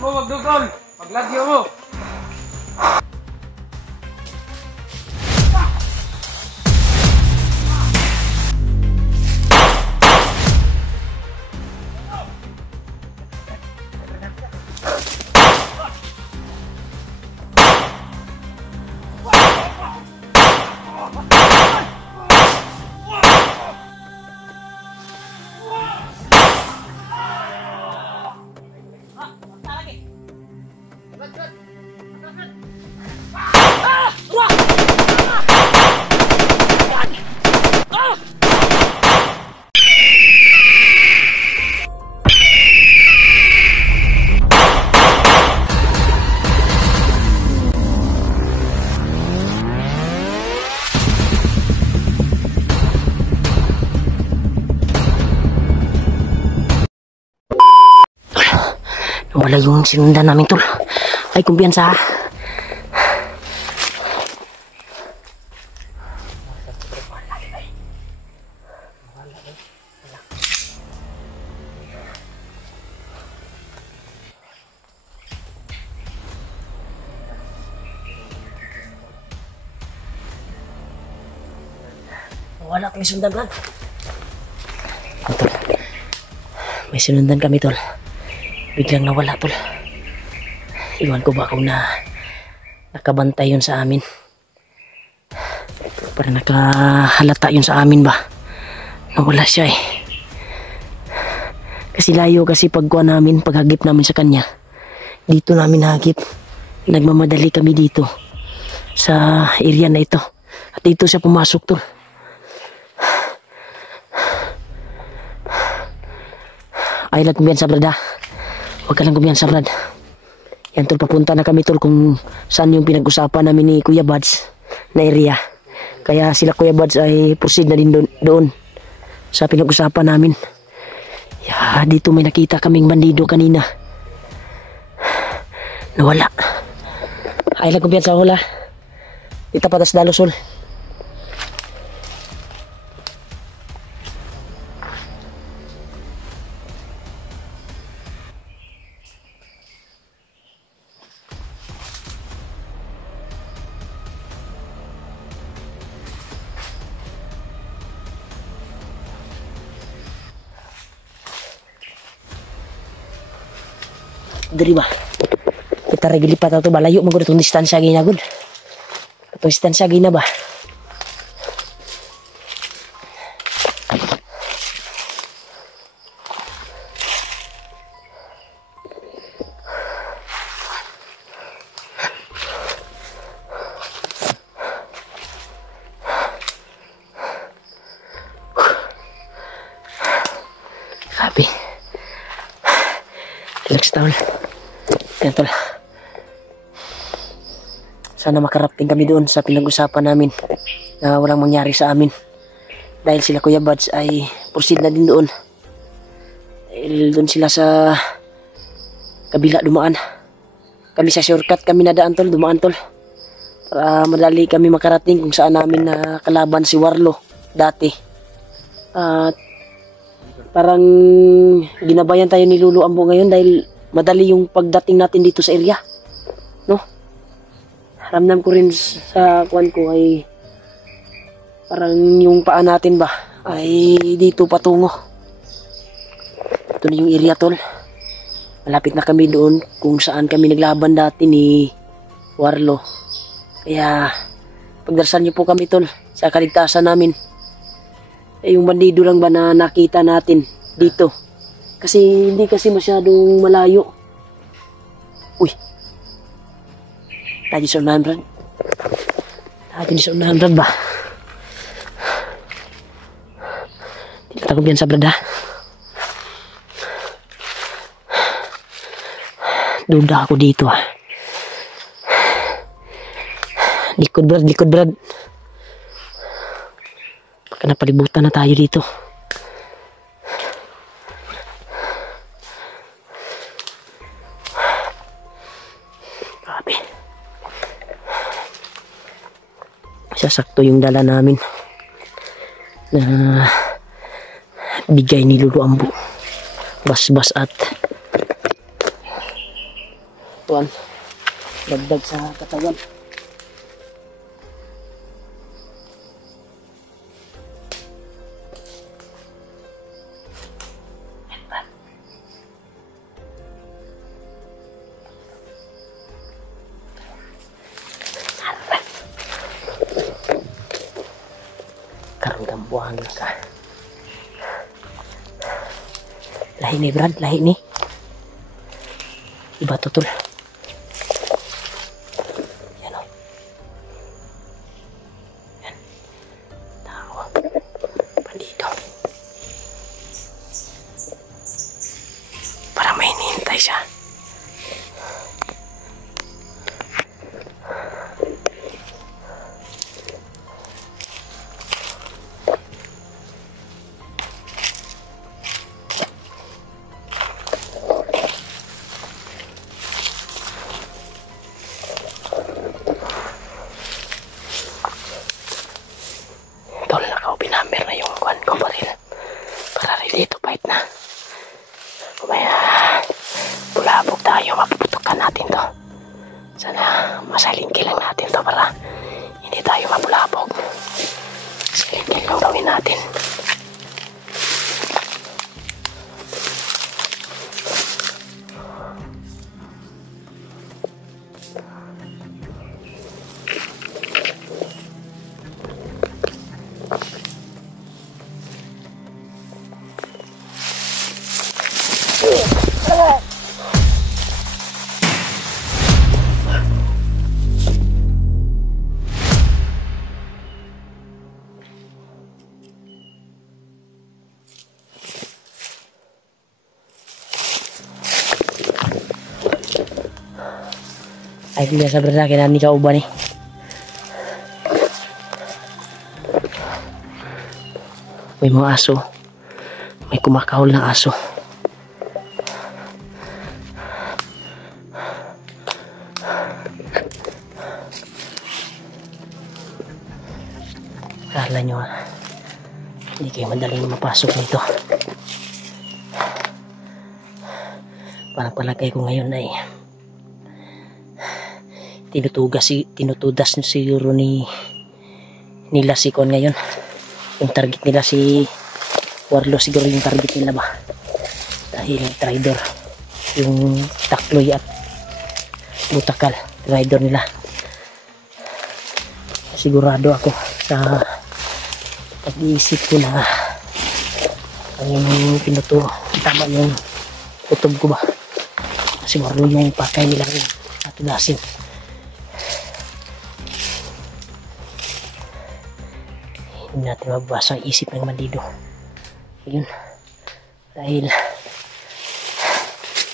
mo magdugol. Paglagyo mo. Wala yung sinundan namin, tol. Ay, kumpiyansa. Wala kami sundan, Brad. Oh, tol. May sinundan kami, tol. Biglang nawala, tol. Iwan ko ba kung nakabantay yun sa amin? Parang nakahalata yun sa amin ba? Nawala siya eh. Kasi layo kasi pagkuha namin, paghagip namin sa kanya. Dito namin hagip. Nagmamadali kami dito sa area na ito. At dito siya pumasok, tol. Ay lang kumbiyansa, Brad. Huwag ka lang kumbiyansa, Brad. Yan, tol, papunta na kami, tol, kung saan yung pinag-usapan namin ni Kuya Buds na area. Kaya sila Kuya Buds ay proceed na din doon sa pinag-usapan namin. Ya, dito may nakita kaming bandido kanina. Nawala. Ay lang kumbiyansa, hula. Dito patas dalosol. Dari ba? Kita regilipat atau balayo magud itong distansya gina gud. Itong distansya gina ba? Grabe. Relax down. Yan, tol. Sana makarating kami doon sa pinag-usapan namin na walang mangyari sa amin. Dahil sila Kuya Buds ay proceed na din doon. Dahil doon sila sa kabila dumaan. Kami sa shortcut kami nadaan, tol. Dumaan, tol. Para madali kami makarating kung saan namin nakalaban si Warlo dati. At parang ginabayan tayo ni Lulu Ambo ngayon dahil madali yung pagdating natin dito sa area, no? Ramdam ko rin sa kuwan ko ay parang yung paa natin ba ay dito patungo. Ito na yung area, tol. Malapit na kami doon kung saan kami naglaban dati ni Warlo. Kaya pagdarasal niyo po kami, tol, sa kaligtasan namin. Eh, yung bandido lang ba na nakita natin dito? Kasi hindi kasi masyadong malayo. Uy. Tayo sa unahan, Brad. Tayo sa unahan, Brad ba? Hindi ka takot yan sa Brad, ha? Duda ako dito, ha? Likod, Brad. Likod, Brad. Baka napalibutan na tayo dito. Sasakto yung dala namin na bigay ni Lulu Ambo, basbas at kuan dagdag sa katawan. Karon gambuhan ka. Lahi ni Brad, lahi ni. Iba to tol. Yan o. Yan. Tao. Bandido. Parang may hinihintay siya. Tol, naka-open-hammer na yung kuhan ko baril. Para rin dito, bait na. Kumaya, bulabog tayo, mapuputukan natin to. Sana masalingki lang natin to para hindi tayo mabulabog. Salingki lang gawin natin. Ay, biasa berlaki na ni kauban eh. May mga aso. May kumakahol na aso. Kala nyo hindi kayo madaling mapasok nito. Parang palagay ko ngayon ay tinutudas siguro nila si Kon ngayon. Yung target nila si Warlo siguro yung target nila ba. Dahil trader yung Takloy at Butakal, trader nila. Sigurado ako sa pag-iisip ko na ang pinuto tama yung kutob ko ba. Kasi Warlo yung pakay nila natudasin. Hindi natin mababasa ang isip ng bandido. Yun. Dahil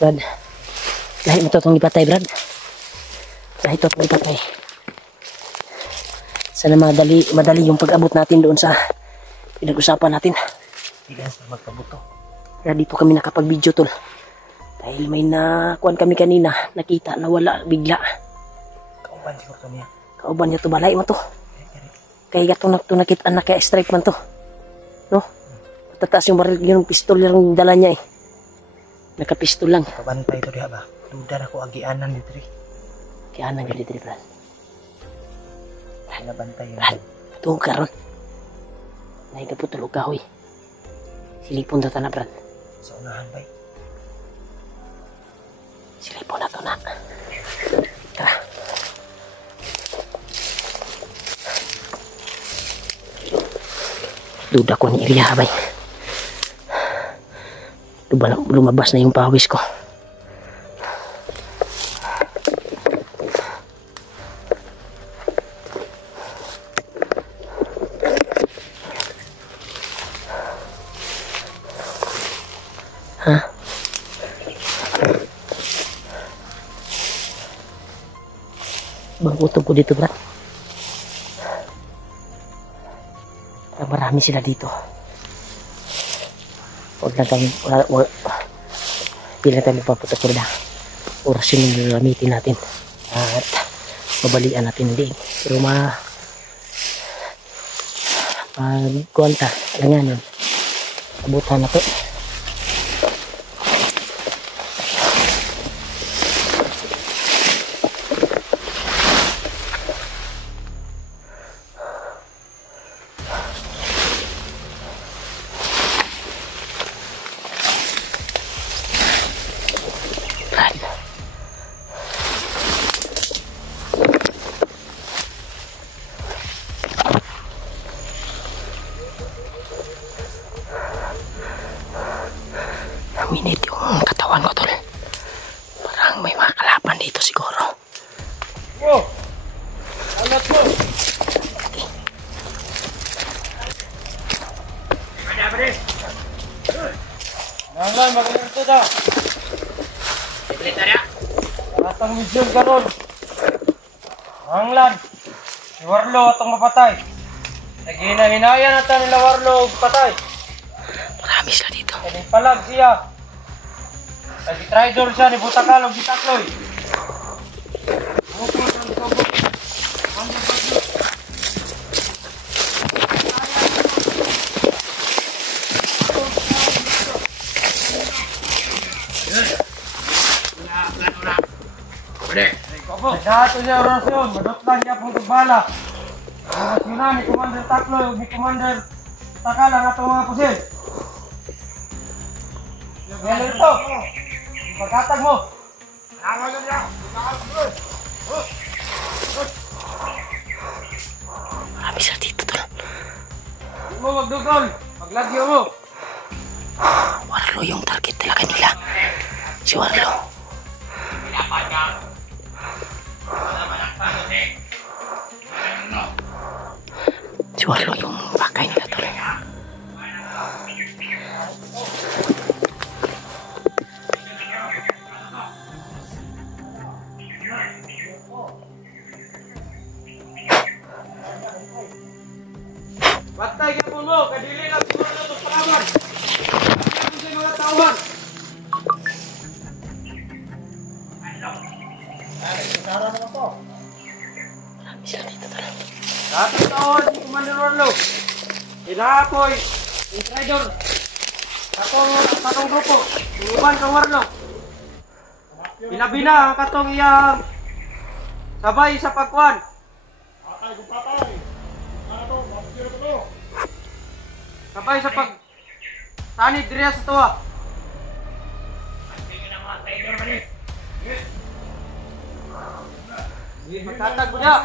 Brad, dahil ito itong ipatay Brad. Dahil ito itong ipatay. Sana madali yung pag-abot natin doon sa pinag-usapan natin. Hindi sa magkabuto. Kaya dito kami nakapag-video tol. Dahil may nakuhan kami kanina. Nakita na wala bigla. Kauban siguro to niya. Kauban niya to, balay mo to. Kaya gatong nakita na kaya strike man to. No? Tataas yung baril, yung pistol yung dala niya eh. Nakapistol lang. Pabantay ito diha ba? Duda ako agianan dito rin. Kaya nang galit rin, Brad. Nabantay yun. Brad, tuong karon. Nahiga po tulog kahoy. Silipon na to na, Brad. Sa unahan ba? Silipon na to na. Tara. Duda ko ni Ilya, bay. Lumabas na yung pawis ko. Ha? Bang kutob ko dito, Brad. Marami sila dito. Huwag lang kami, hindi lang tayo magpaputok ko na. Oras yun yung gamitin natin. At mabalian natin hindi. Pero pagkuwanta, alangan yun. Abutan na to. Nanglan, mag-alerto daw. Atang vision karon. Nanglan. Si Warlo atong mapatay. Naghina-hinayan ata nila Warlo og patay. Marami sila dito. Kani palag siya. Nag-tridor siya ni Butakal og gitakloy. Sa ato niya orasyon, madotlan niya pong bala. Orasyonan ni Commander Takloy o ni Commander Takala na itong mga pusil. Gano'n ito. Pagkatag mo. Marami sila dito, tol. Hindi mo magdugol. Maglagyo mo. Warlo yung target talaga nila. Si Warlo. Si Warlo yung bakay nila, tol. Bantay ka po mo. Kadili lang siguro na itong pakaman. Bantay po sa mga tauhan. Marami sila dito, tol. Lahat ng tauhan si Commander Warlo. Inapoy. Intridor. Katong grupo. Inuban kang Warlo. Ilabi na ang katong iyang sabay sa pagkuhan. Sabay sa pag tanid diriya sa tuwa. Magtatag mo niya.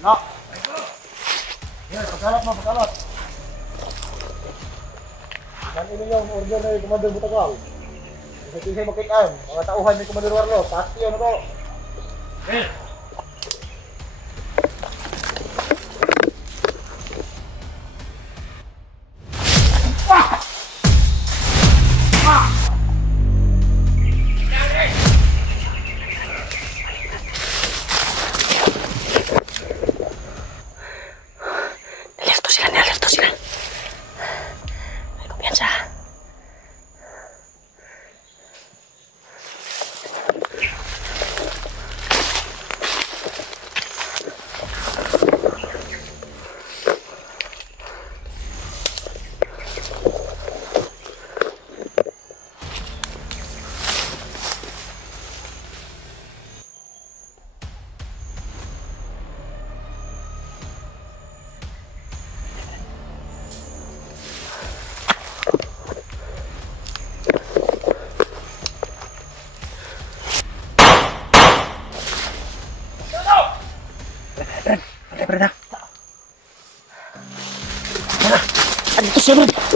No. Yan, pagkalat mo, pagkalat. Yan ini yung order na Commander Butakal. Kasi mo kick-an, mga tauhan ni Commander Warlo, pasti yun ako. Alerto sila. May kumpiyansa. siya, Brad.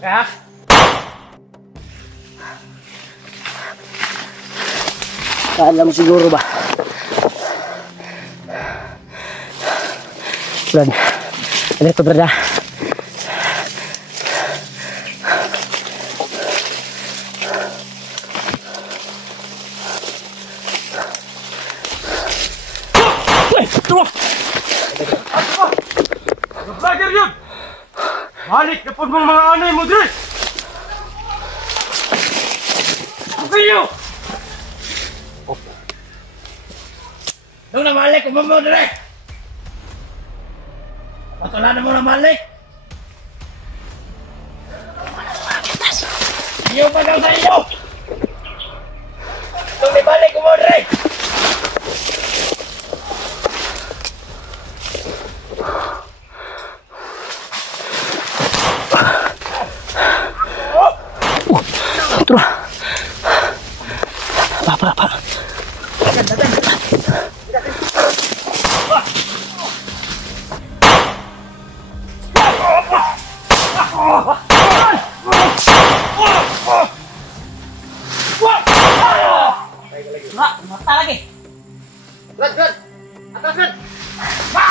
Kaya? Alam siguro ba? Brad, ano ito, Brad, ha? Uy! Turo! Vlogger yun! Balik na po mong mga anay mo, Dre! Kayo! Nung namalik, umamo, Dre! Patulanan mo namalik! Iyo pa daw sa iyo! Nung nibalik, umamo, Dre! Turo! Apa. Mata lagi. Brad. Atas, Brad.